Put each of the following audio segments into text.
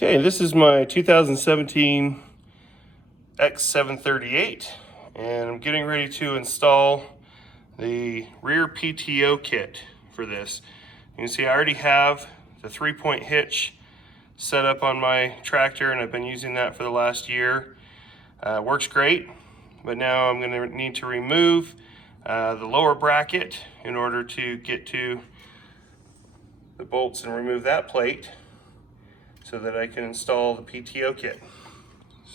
Okay, this is my 2017 X738, and I'm getting ready to install the rear PTO kit for this. You can see I already have the 3-point hitch set up on my tractor, and I've been using that for the last year. Works great, but now I'm going to need to remove the lower bracket in order to get to the bolts and remove that plate, so that I can install the PTO kit.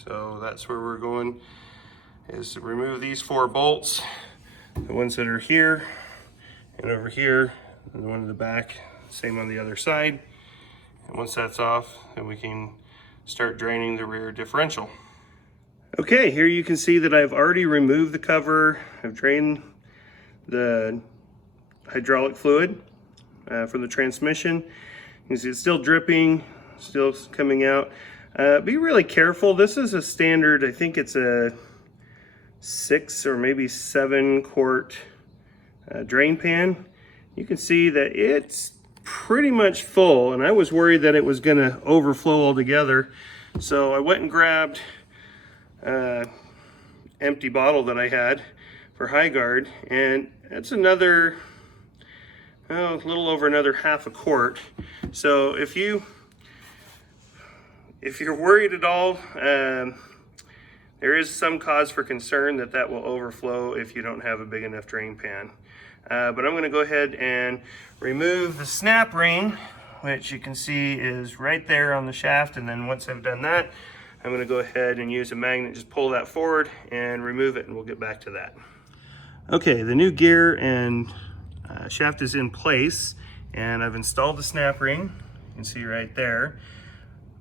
So that's where we're going, is to remove these 4 bolts, the ones that are here and over here, and the one in the back, same on the other side. And once that's off, then we can start draining the rear differential. Okay, here you can see that I've already removed the cover. I've drained the hydraulic fluid from the transmission. You can see it's still dripping, still coming out. Be really careful. This is a standard, I think it's a 6 or maybe 7 quart drain pan. You can see that it's pretty much full, and I was worried that it was going to overflow altogether. So I went and grabbed an empty bottle that I had for High Guard, and it's another, a little over another half a quart. So if you're worried at all, there is some cause for concern that will overflow if you don't have a big enough drain pan. But I'm going to go ahead and remove the snap ring, which you can see is right there on the shaft. And then once I've done that, I'm going to go ahead and use a magnet, just pull that forward and remove it, and we'll get back to that. Okay, the new gear and shaft is in place, and I've installed the snap ring. You can see right there.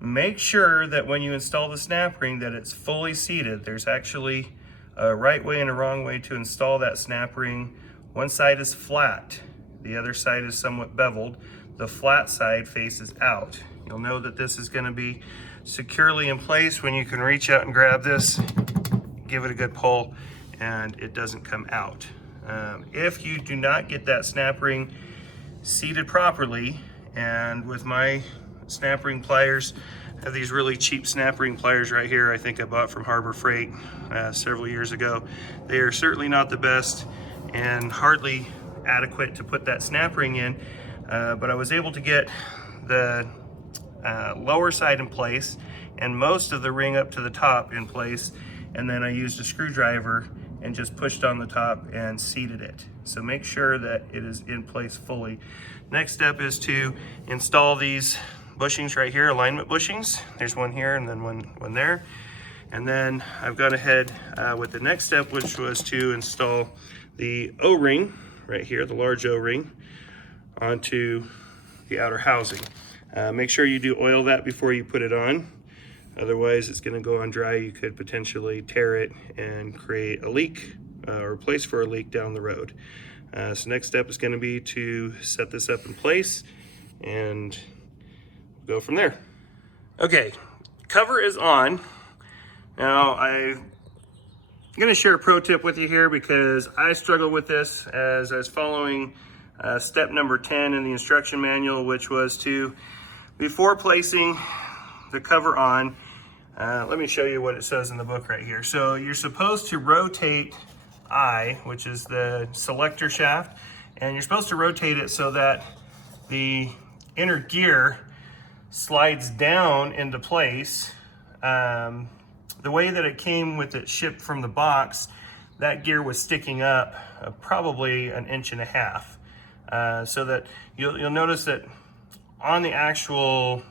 Make sure that when you install the snap ring that it's fully seated. There's actually a right way and a wrong way to install that snap ring. One side is flat, the other side is somewhat beveled. The flat side faces out. You'll know that this is going to be securely in place when you can reach out and grab this, give it a good pull, and it doesn't come out. If you do not get that snap ring seated properly, and with my snap ring pliers, I have these really cheap snap ring pliers right here. I think I bought from Harbor Freight several years ago. They are certainly not the best and hardly adequate to put that snap ring in, but I was able to get the lower side in place and most of the ring up to the top in place, and then I used a screwdriver and just pushed on the top and seated it. So make sure that it is in place fully. Next step is to install these bushings right here, alignment bushings. There's one here and then one there. And then I've gone ahead with the next step, which was to install the O-ring right here, the large O-ring, onto the outer housing. Make sure you do oil that before you put it on. Otherwise, it's going to go on dry. You could potentially tear it and create a leak or a place for a leak down the road. So next step is going to be to set this up in place and go from there. Okay, cover is on. Now I'm going to share a pro tip with you here, because I struggled with this as I was following step number 10 in the instruction manual, which was to, before placing the cover on, let me show you what it says in the book right here. So you're supposed to rotate I, which is the selector shaft, and you're supposed to rotate it so that the inner gear slides down into place. The way that it came with it shipped from the box, that gear was sticking up probably 1.5 inches, so that you'll notice that on the actual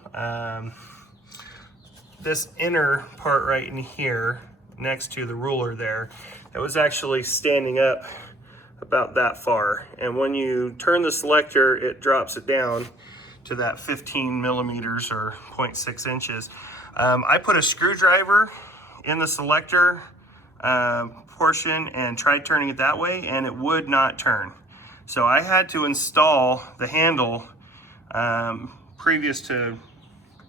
this inner part right in here next to the ruler there, it was actually standing up about that far, and when you turn the selector, it drops it down to that 15 millimeters or 0.6 inches. I put a screwdriver in the selector portion and tried turning it that way, and it would not turn. So I had to install the handle previous to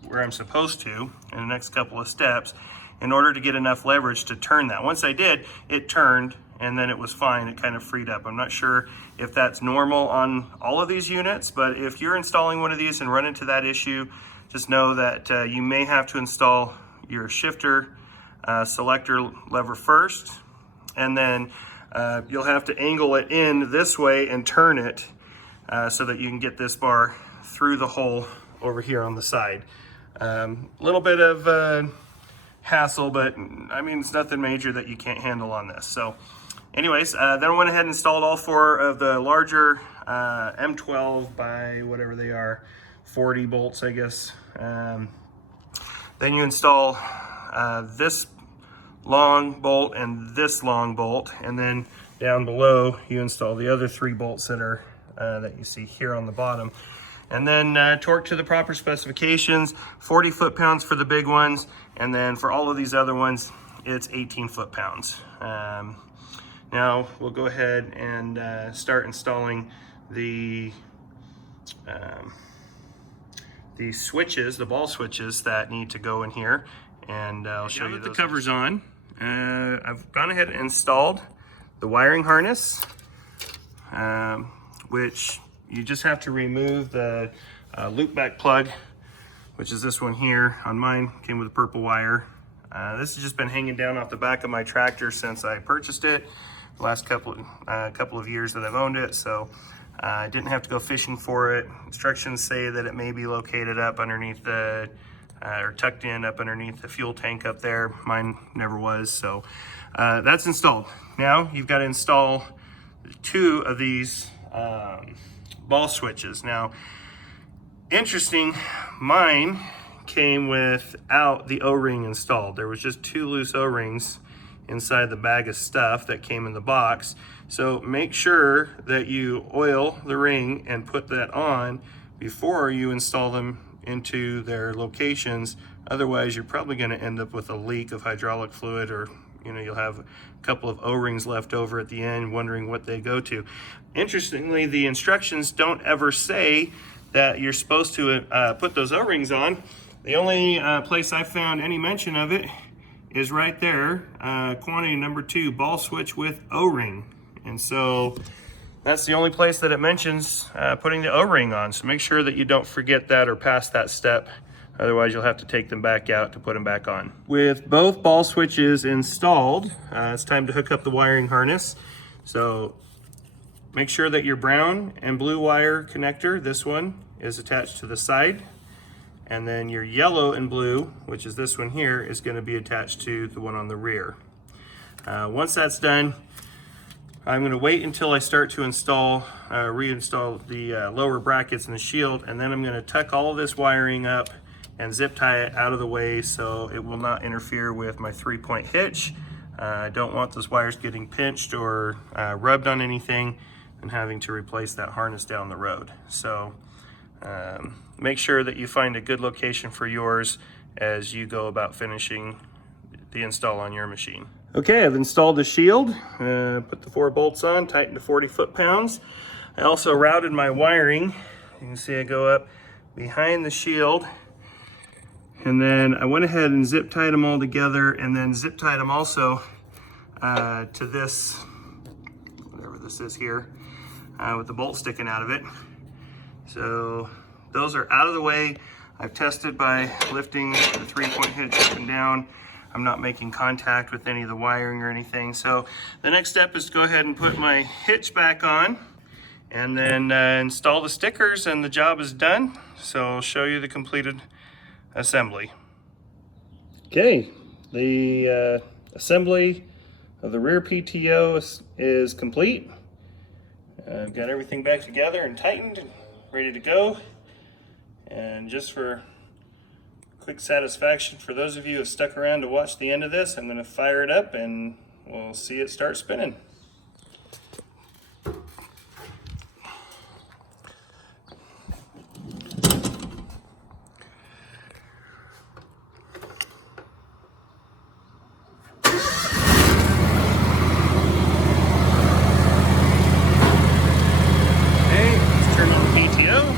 where I'm supposed to in the next couple of steps in order to get enough leverage to turn that. Once I did, it turned, and then it was fine. It kind of freed up. I'm not sure if that's normal on all of these units, but if you're installing one of these and run into that issue, just know that you may have to install your shifter selector lever first, and then you'll have to angle it in this way and turn it so that you can get this bar through the hole over here on the side. A little bit of hassle, but I mean, it's nothing major that you can't handle on this. So anyways, then I went ahead and installed all 4 of the larger M12 by whatever they are, 40 bolts, I guess. Then you install this long bolt and this long bolt, and then down below you install the other 3 bolts that are that you see here on the bottom. And then torque to the proper specifications, 40 foot-pounds for the big ones, and then for all of these other ones, it's 18 foot-pounds. Now we'll go ahead and start installing the switches, the ball switches that need to go in here, and I'll show you those. The cover's on. I've gone ahead and installed the wiring harness, which you just have to remove the loop back plug, which is this one here. On mine, came with a purple wire. This has just been hanging down off the back of my tractor since I purchased it, the last couple of years that I've owned it, so I didn't have to go fishing for it. Instructions say that it may be located up underneath the, or tucked in up underneath the fuel tank up there. Mine never was, so that's installed. Now you've got to install 2 of these ball switches. Now, interesting, mine came without the O-ring installed. There was just 2 loose O-rings inside the bag of stuff that came in the box. So make sure that you oil the ring and put that on before you install them into their locations. Otherwise, you're probably going to end up with a leak of hydraulic fluid, or you'll have a couple of O-rings left over at the end wondering what they go to. Interestingly, the instructions don't ever say that you're supposed to put those O-rings on. The only place I found any mention of it is right there, quantity number 2, ball switch with O-ring. And so that's the only place that it mentions putting the O-ring on. So make sure that you don't forget that or pass that step. Otherwise, you'll have to take them back out to put them back on. With both ball switches installed, it's time to hook up the wiring harness. So make sure that your brown and blue wire connector, this one, is attached to the side. And then your yellow and blue, which is this one here, is going to be attached to the one on the rear. Once that's done, I'm going to wait until I start to install, reinstall the lower brackets and the shield, and then I'm going to tuck all of this wiring up and zip tie it out of the way so it will not interfere with my 3-point hitch. I don't want those wires getting pinched or rubbed on anything and having to replace that harness down the road. So make sure that you find a good location for yours as you go about finishing the install on your machine. Okay, I've installed the shield, put the 4 bolts on, tightened to 40 foot-pounds. I also routed my wiring. You can see I go up behind the shield, and then I went ahead and zip tied them all together, and then zip tied them also to this, whatever this is here, with the bolt sticking out of it. So those are out of the way. I've tested by lifting the 3-point hitch up and down. I'm not making contact with any of the wiring or anything. So the next step is to go ahead and put my hitch back on and then install the stickers, and the job is done. So I'll show you the completed assembly. Okay, the assembly of the rear PTO is complete. I've got everything back together and tightened and ready to go. And just for quick satisfaction for those of you who have stuck around to watch the end of this, I'm going to fire it up and we'll see it start spinning. Okay, let's turn on the PTO.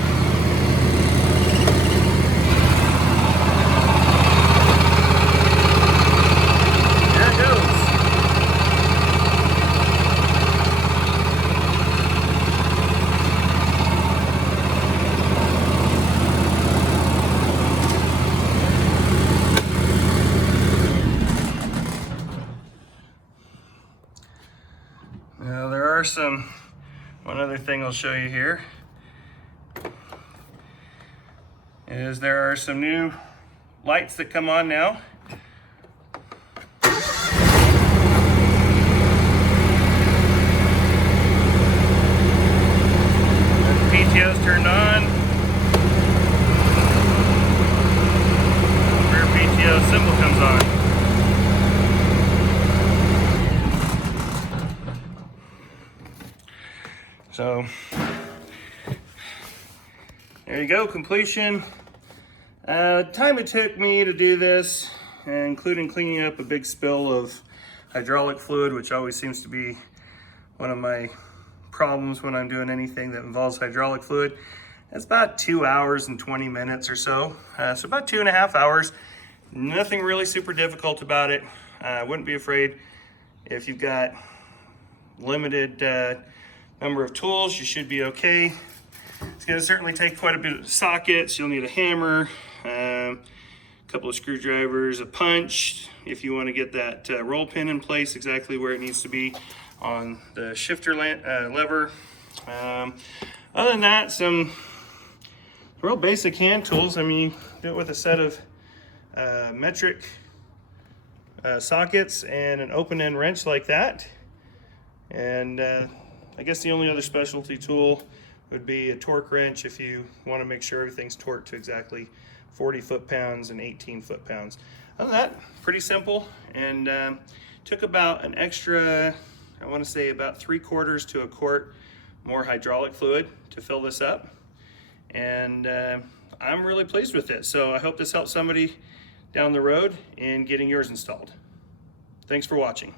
one other thing I'll show you here is there are some new lights that come on now. The PTO's turned on. Rear PTO symbol comes on. So there you go, completion. Time it took me to do this, including cleaning up a big spill of hydraulic fluid, which always seems to be one of my problems when I'm doing anything that involves hydraulic fluid. It's about 2 hours and 20 minutes or so. So about 2.5 hours. Nothing really super difficult about it. I wouldn't be afraid if you've got limited number of tools, you should be okay. It's going to certainly take quite a bit of sockets. You'll need a hammer, a couple of screwdrivers, a punch if you want to get that roll pin in place exactly where it needs to be on the shifter lever. Other than that, some real basic hand tools. I mean, you do it with a set of metric sockets and an open end wrench like that. And I guess the only other specialty tool would be a torque wrench if you want to make sure everything's torqued to exactly 40 foot-pounds and 18 foot-pounds. Other than that, pretty simple, and took about an extra, I want to say about 3/4 to a quart more hydraulic fluid to fill this up. And I'm really pleased with it. So I hope this helps somebody down the road in getting yours installed. Thanks for watching.